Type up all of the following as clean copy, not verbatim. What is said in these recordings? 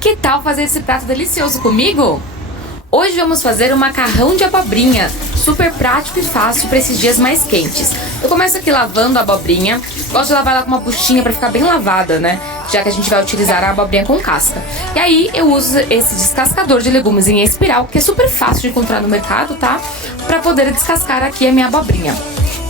Que tal fazer esse prato delicioso comigo? Hoje vamos fazer um macarrão de abobrinha, super prático e fácil para esses dias mais quentes. Eu começo aqui lavando a abobrinha, gosto de lavar ela com uma buchinha para ficar bem lavada, né? Já que a gente vai utilizar a abobrinha com casca. E aí eu uso esse descascador de legumes em espiral, que é super fácil de encontrar no mercado, tá? Para poder descascar aqui a minha abobrinha.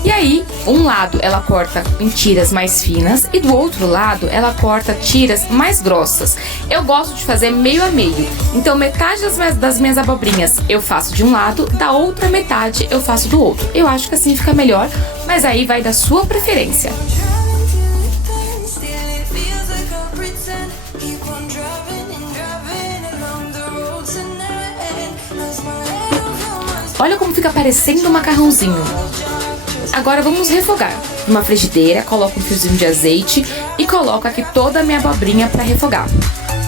E aí, um lado ela corta em tiras mais finas e do outro lado ela corta tiras mais grossas. Eu gosto de fazer meio a meio, então metade das minhas abobrinhas eu faço de um lado, da outra metade eu faço do outro. Eu acho que assim fica melhor, mas aí vai da sua preferência. Olha como fica parecendo um macarrãozinho. Agora vamos refogar. Numa frigideira, coloco um fiozinho de azeite e coloco aqui toda a minha abobrinha para refogar.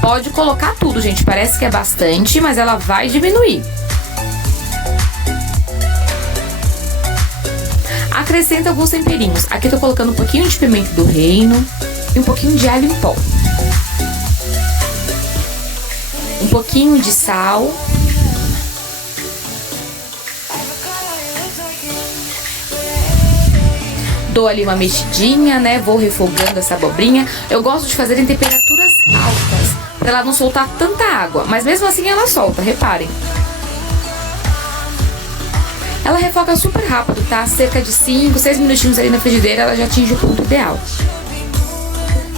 Pode colocar tudo, gente, parece que é bastante, mas ela vai diminuir. Acrescenta alguns temperinhos. Aqui eu tô colocando um pouquinho de pimenta do reino e um pouquinho de alho em pó. Um pouquinho de sal. Dou ali uma mexidinha, né? Vou refogando essa abobrinha. Eu gosto de fazer em temperaturas altas, pra ela não soltar tanta água. Mas mesmo assim ela solta, reparem. Ela refoga super rápido, tá? Cerca de 5, 6 minutinhos ali na frigideira, ela já atinge o ponto ideal.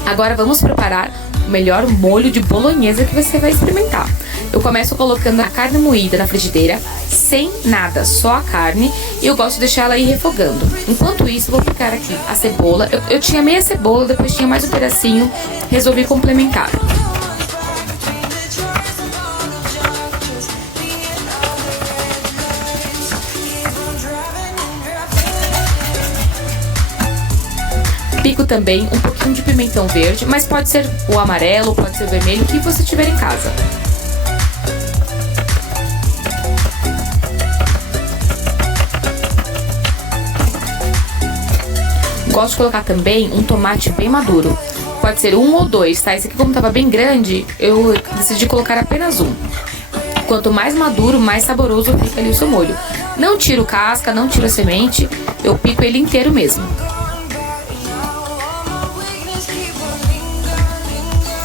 Agora vamos preparar o melhor molho de bolonhesa que você vai experimentar. Eu começo colocando a carne moída na frigideira, sem nada, só a carne, e eu gosto de deixar ela ir refogando. Enquanto isso, eu vou picar aqui a cebola. Eu tinha meia cebola, depois tinha mais um pedacinho, resolvi complementar. Pico também um pouquinho de pimentão verde, mas pode ser o amarelo, pode ser o vermelho, o que você tiver em casa. Gosto de colocar também um tomate bem maduro. Pode ser 1 ou 2, tá? Esse aqui, como tava bem grande, eu decidi colocar apenas 1. Quanto mais maduro, mais saboroso fica ali o seu molho. Não tiro casca, não tiro a semente, eu pico ele inteiro mesmo.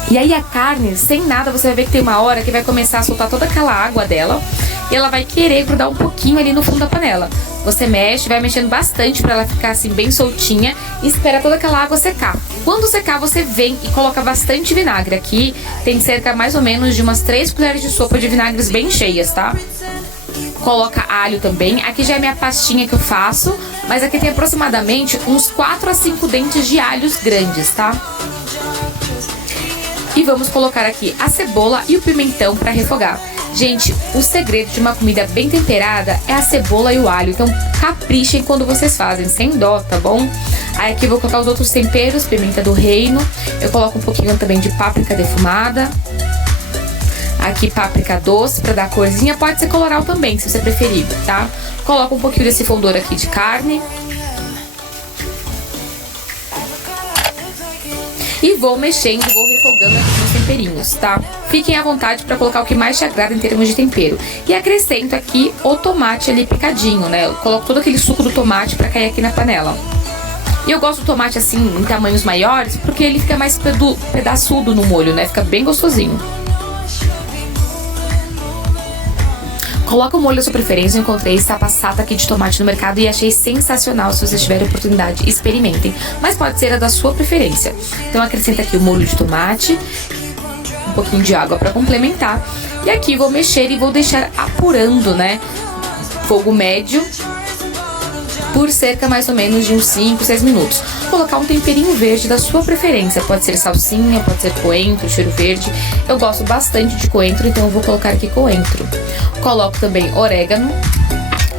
E aí a carne, sem nada, você vai ver que tem uma hora que vai começar a soltar toda aquela água dela e ela vai querer grudar um pouquinho ali no fundo da panela. Você mexe, vai mexendo bastante pra ela ficar assim bem soltinha e espera toda aquela água secar. Quando secar, você vem e coloca bastante vinagre. Aqui tem cerca mais ou menos de umas 3 colheres de sopa de vinagres bem cheias, tá? Coloca alho também. Aqui já é minha pastinha que eu faço, mas aqui tem aproximadamente uns 4 a 5 dentes de alhos grandes, tá? E vamos colocar aqui a cebola e o pimentão para refogar. Gente, o segredo de uma comida bem temperada é a cebola e o alho. Então caprichem quando vocês fazem, sem dó, tá bom? Aí aqui eu vou colocar os outros temperos, pimenta do reino. Eu coloco um pouquinho também de páprica defumada. Aqui páprica doce para dar corzinha. Pode ser colorau também, se você preferir, tá? Coloco um pouquinho desse fondor aqui de carne. E vou mexendo, vou refogando aqui nos temperinhos, tá? Fiquem à vontade para colocar o que mais te agrada em termos de tempero. E acrescento aqui o tomate ali picadinho, né? Eu coloco todo aquele suco do tomate para cair aqui na panela. E eu gosto do tomate assim, em tamanhos maiores, porque ele fica mais pedaçudo no molho, né? Fica bem gostosinho. Coloca o molho da sua preferência. Eu encontrei essa passata aqui de tomate no mercado e achei sensacional. Se vocês tiverem oportunidade, experimentem. Mas pode ser a da sua preferência. Então acrescenta aqui o molho de tomate, um pouquinho de água para complementar. E aqui vou mexer e vou deixar apurando, né? Fogo médio por cerca mais ou menos de uns 5, 6 minutos. Colocar um temperinho verde da sua preferência. Pode ser salsinha, pode ser coentro, cheiro verde. Eu gosto bastante de coentro, então eu vou colocar aqui coentro. Coloco também orégano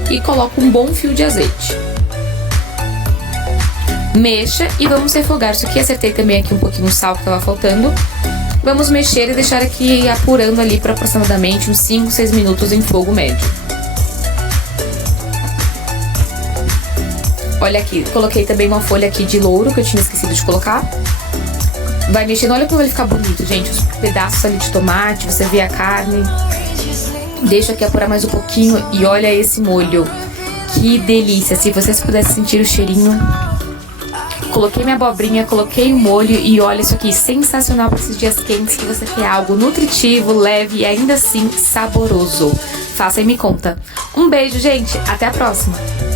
e coloco um bom fio de azeite. Mexa e vamos refogar. Isso aqui acertei também aqui um pouquinho o sal que estava faltando. Vamos mexer e deixar aqui apurando ali por aproximadamente uns 5, 6 minutos em fogo médio. Olha aqui, coloquei também uma folha aqui de louro que eu tinha esquecido de colocar. Vai mexendo, olha como ele fica bonito, gente. Os pedaços ali de tomate, você vê a carne. Deixa aqui apurar mais um pouquinho e olha esse molho. Que delícia, se vocês pudessem sentir o cheirinho. Coloquei minha abobrinha, coloquei o molho e olha isso aqui, sensacional para esses dias quentes que você quer algo nutritivo, leve e ainda assim saboroso. Faça e me conta. Um beijo, gente, até a próxima!